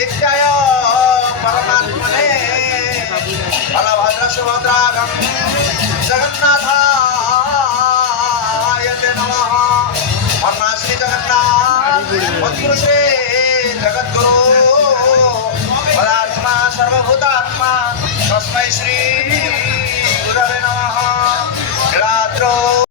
नित्याय परमात्मने बलभद्र सुभद्रागं जगन्नाथाय ते नमः। ब्रह्मा श्री जगन्नाथ श्री जगद्गुरु पदात्मा सर्वभूतात्मा तस्मै श्री